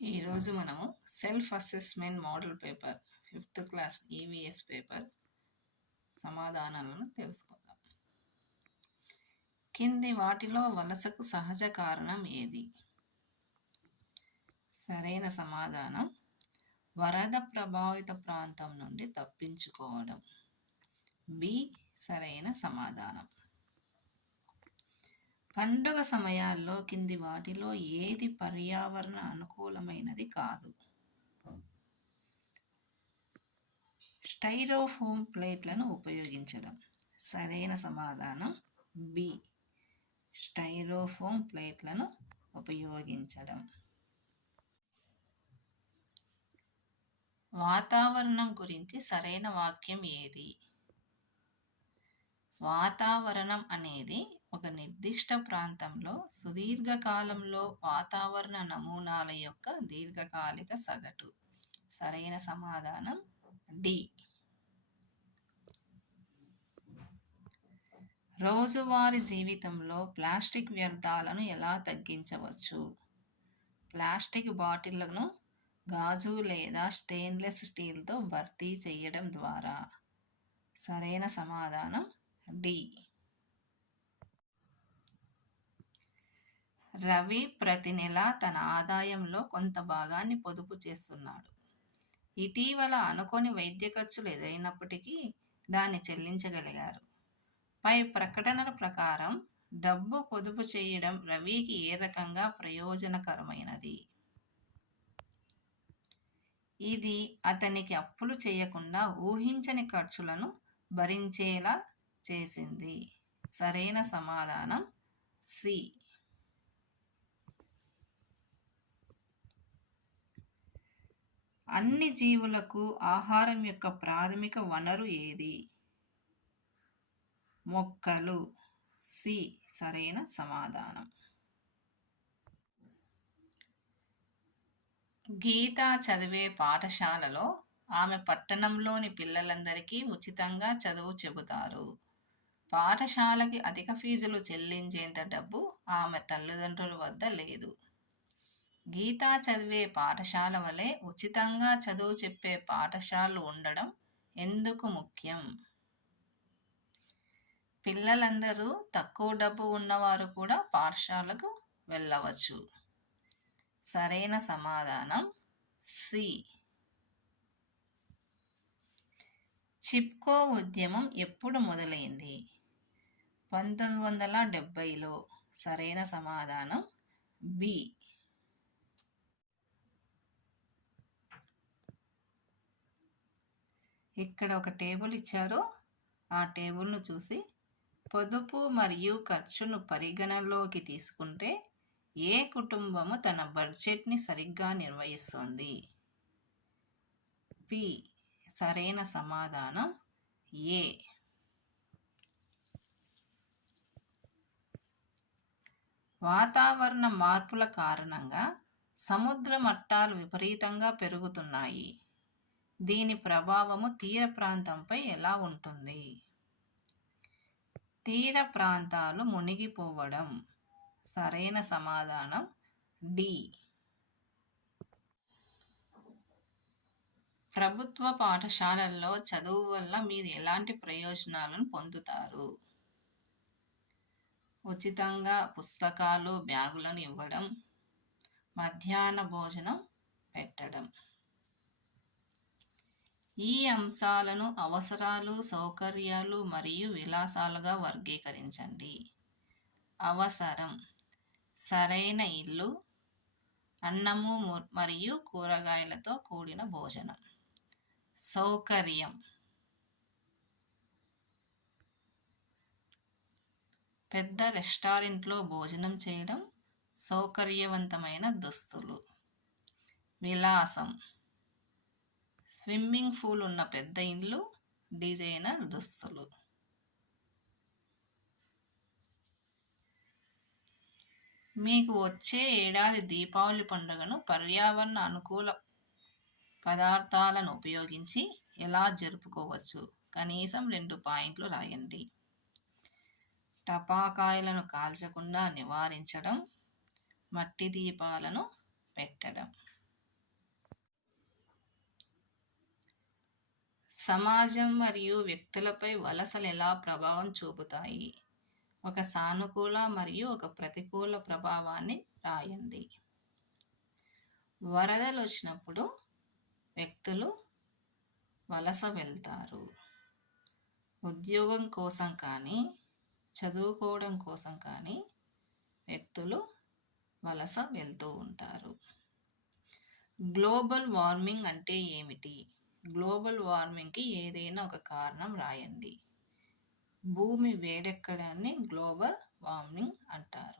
ఈరోజు మనము self assessment model paper 5th class EVS paper సమాధానాలను తెలుసుకుందాం. కింది వాటిలో వలసకు సహజ కారణం ఏది? సరైన సమాధానం వరద ప్రభావిత ప్రాంతం నుండి తప్పించుకోవడం. బి సరైన సమాధానం. పండుగ సమయాల్లో కింది వాటిలో ఏది పర్యావరణ అనుకూలమైనది కాదు? స్టైరోఫోమ్ ప్లేట్లను ఉపయోగించడం. సరైన సమాధానం బి స్టైరోఫోమ్ ప్లేట్లను ఉపయోగించడం. వాతావరణం గురించి సరైన వాక్యం ఏది? వాతావరణం అనేది ఒక నిర్దిష్ట ప్రాంతంలో సుదీర్ఘకాలంలో వాతావరణ నమూనాల యొక్క దీర్ఘకాలిక సగటు. సరైన సమాధానం డి. రోజువారీ జీవితంలో ప్లాస్టిక్ వ్యర్థాలను ఎలా తగ్గించవచ్చు? ప్లాస్టిక్ బాటిళ్లను గాజు లేదా స్టెయిన్లెస్ స్టీల్తో భర్తీ చేయడం ద్వారా. సరైన సమాధానం డి. రవి ప్రతి నెల తన ఆదాయంలో కొంత భాగాన్ని పొదుపు చేస్తున్నాడు. ఇటీవల అనుకోని వైద్య ఖర్చులు ఎదురైనప్పటికీ దాన్ని చెల్లించగలిగారు. పై ప్రకటనల ప్రకారం డబ్బు పొదుపు చేయడం రవికి ఏ రకంగా ప్రయోజనకరమైనది? ఇది అతనికి అప్పులు చేయకుండా ఊహించని ఖర్చులను భరించేలా చేసింది. సరైన సమాధానం సి. అన్ని జీవులకు ఆహారం యొక్క ప్రాథమిక వనరు ఏది? మొక్కలు. సి సరైన సమాధానం. గీత చదివే పాఠశాలలో ఆమె పట్టణంలోని పిల్లలందరికీ ఉచితంగా చదువు చెబుతారు. పాఠశాలకి అధిక ఫీజులు చెల్లించేంత డబ్బు ఆమె తల్లిదండ్రుల వద్ద లేదు. గీత చదివే పాఠశాల వలె ఉచితంగా చదువు చెప్పే పాఠశాలలు ఉండడం ఎందుకు ముఖ్యం? పిల్లలందరూ తక్కువ డబ్బు ఉన్నవారు కూడా పాఠశాలకు వెళ్ళవచ్చు. సరైన సమాధానం సి. చిప్కో ఉద్యమం ఎప్పుడు మొదలైంది? 1970లో. సరైన సమాధానం బి. ఇక్కడ ఒక టేబుల్ ఇచ్చారు. ఆ టేబుల్ను చూసి పొదుపు మరియు ఖర్చును పరిగణలోకి తీసుకుంటే ఏ కుటుంబము తన బడ్జెట్ని సరిగ్గా నిర్వహిస్తుంది? పి సరైన సమాధానం ఏ. వాతావరణ మార్పుల కారణంగా సముద్ర మట్టాలు విపరీతంగా పెరుగుతున్నాయి. దీని ప్రభావము తీర ప్రాంతంపై ఎలా ఉంటుంది? తీర ప్రాంతాలు మునిగిపోవడం. సరైన సమాధానం డి. ప్రభుత్వ పాఠశాలల్లో చదువు వల్ల మీరు ఎలాంటి ప్రయోజనాలను పొందుతారు? ఉచితంగా పుస్తకాలు, బ్యాగులను ఇవ్వడం, మధ్యాహ్న భోజనం పెట్టడం. ఈ అంశాలను అవసరాలు, సౌకర్యాలు మరియు విలాసాలుగా వర్గీకరించండి. అవసరం సరైన ఇల్లు, అన్నము మరియు కూరగాయలతో కూడిన భోజనం. సౌకర్యం పెద్ద రెస్టారెంట్లో భోజనం చేయడం, సౌకర్యవంతమైన దుస్తులు. విలాసం స్విమ్మింగ్ పూల్ ఉన్న పెద్ద ఇల్లు, డిజైనర్ దుస్తులు. మీకు వచ్చే ఏడాది దీపావళి పండుగను పర్యావరణ అనుకూల పదార్థాలను ఉపయోగించి ఎలా జరుపుకోవచ్చు? కనీసం 2 పాయింట్లు రాయండి. టపాకాయలను కాల్చకుండా నివారించడం, మట్టి దీపాలను పెట్టడం. సమాజం మరియు వ్యక్తులపై వలసలు ఎలా ప్రభావం చూపుతాయి? ఒక సానుకూల మరియు ఒక ప్రతికూల ప్రభావాన్ని రాయండి. వరదలు వచ్చినప్పుడు వ్యక్తులు వలస వెళ్తారు. ఉద్యోగం కోసం కానీ, చదువుకోవడం కోసం కానీ వ్యక్తులు వలస వెళ్తూ ఉంటారు. గ్లోబల్ వార్మింగ్ అంటే ఏమిటి? గ్లోబల్ వార్మింగ్కి ఏదైనా ఒక కారణం రాయండి. భూమి వేడెక్కడాన్ని గ్లోబల్ వార్మింగ్ అంటారు.